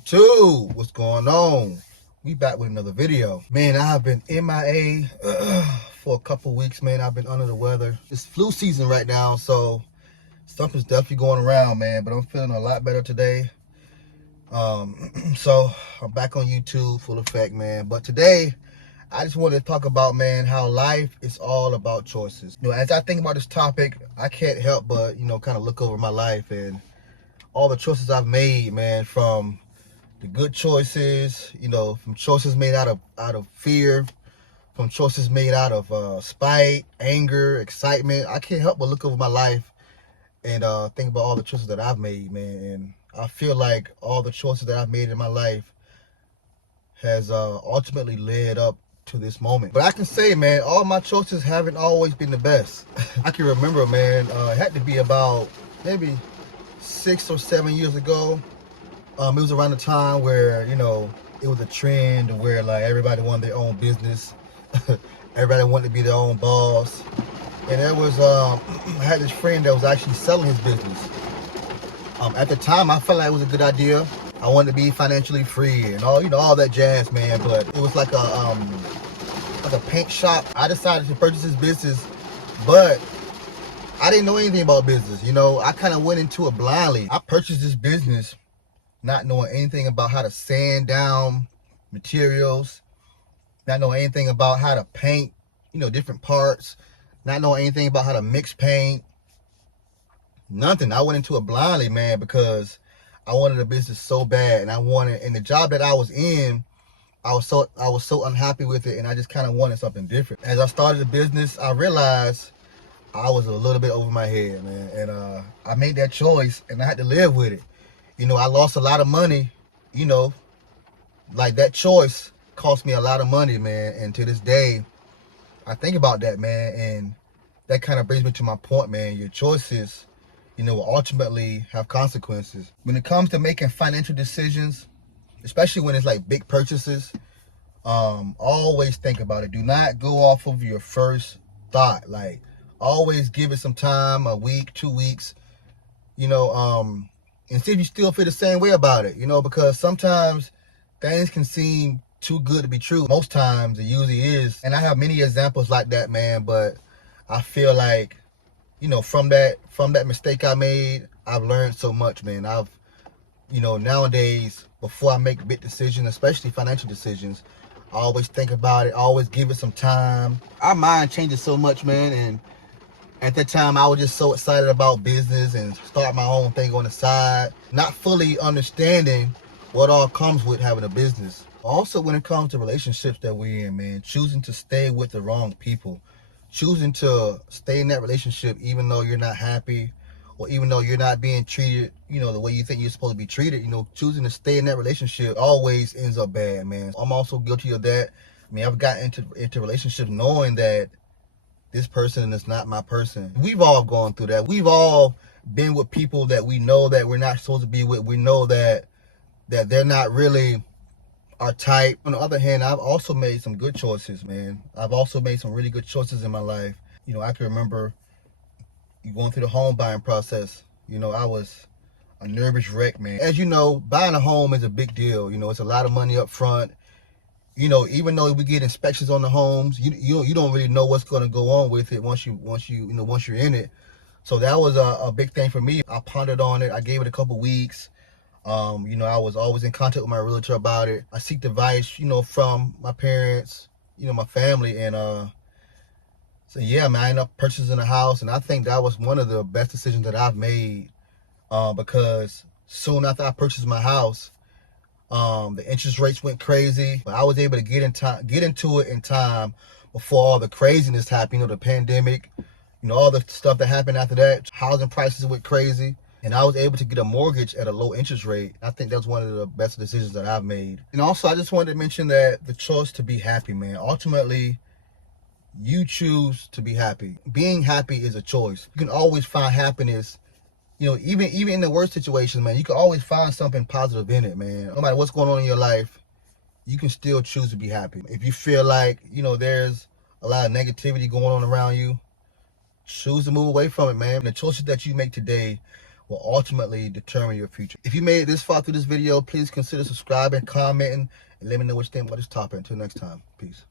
YouTube, what's going on? We back with another video. Man, I have been MIA for a couple weeks, man. I've been under the weather. It's flu season right now, so something's definitely going around, man. But I'm feeling a lot better today. So I'm back on YouTube, full effect, man. But today, I just wanted to talk about, man, how life is all about choices. As I think about this topic, I can't help but, kind of look over my life and all the choices I've made, man, from the good choices, from choices made out of fear, from choices made out of spite, anger, excitement. I can't help but look over my life and think about all the choices that I've made, man. And I feel like all the choices that I've made in my life has ultimately led up to this moment. But I can say, man, all my choices haven't always been the best. I can remember, man, it had to be about maybe 6 or 7 years ago. It was around the time where, it was a trend where like everybody wanted their own business. Everybody wanted to be their own boss. And there was, I had this friend that was actually selling his business. At the time, I felt like it was a good idea. I wanted to be financially free and all that jazz, man. But it was like a paint shop. I decided to purchase his business, but I didn't know anything about business. I kind of went into it blindly. I purchased this business not knowing anything about how to sand down materials, not knowing anything about how to paint, different parts, not knowing anything about how to mix paint, nothing. I went into it blindly, man, because I wanted a business so bad, and the job that I was in, I was so unhappy with it, and I just kind of wanted something different. As I started the business, I realized I was a little bit over my head, man, and I made that choice, and I had to live with it. I lost a lot of money, like that choice cost me a lot of money, man. And to this day, I think about that, man. And that kind of brings me to my point, man. Your choices, will ultimately have consequences. When it comes to making financial decisions, especially when it's like big purchases, always think about it. Do not go off of your first thought. Like, always give it some time, a week, 2 weeks, and see if you still feel the same way about it, because sometimes things can seem too good to be true. Most times it usually is. And I have many examples like that, man, but I feel like, from that mistake I made, I've learned so much, man. Nowadays, before I make big decisions, especially financial decisions, I always think about it, I always give it some time. Our mind changes so much, man, and at that time, I was just so excited about business and start my own thing on the side, not fully understanding what all comes with having a business. Also, when it comes to relationships that we're in, man, choosing to stay with the wrong people, choosing to stay in that relationship even though you're not happy or even though you're not being treated, the way you think you're supposed to be treated, choosing to stay in that relationship always ends up bad, man. I'm also guilty of that. I mean, I've gotten into relationships knowing that this person is not my person. We've all gone through that. We've all been with people that we know that we're not supposed to be with. We know that they're not really our type. On the other hand, I've also made some good choices, man. I've also made some really good choices in my life. I can remember going through the home buying process. I was a nervous wreck, man. As you know, buying a home is a big deal. It's a lot of money up front. Even though we get inspections on the homes, you don't really know what's going to go on with it once you're in it. So that was a big thing for me. I pondered on it. I gave it a couple weeks. I was always in contact with my realtor about it. I seeked advice, from my parents, my family, and so yeah, man, I ended up purchasing a house, and I think that was one of the best decisions that I've made, because soon after I purchased my house, the interest rates went crazy, but I was able to get into it in time before all the craziness happened. The pandemic, all the stuff that happened after that. Housing prices went crazy, and I was able to get a mortgage at a low interest rate. I think that's one of the best decisions that I've made. And also, I just wanted to mention that the choice to be happy, man. Ultimately, you choose to be happy. Being happy is a choice. You can always find happiness. Even in the worst situations, man, you can always find something positive in it, man. No matter what's going on in your life, you can still choose to be happy. If you feel like, there's a lot of negativity going on around you, choose to move away from it, man. The choices that you make today will ultimately determine your future. If you made it this far through this video, please consider subscribing, commenting, and let me know what you think about this topic. Until next time, peace.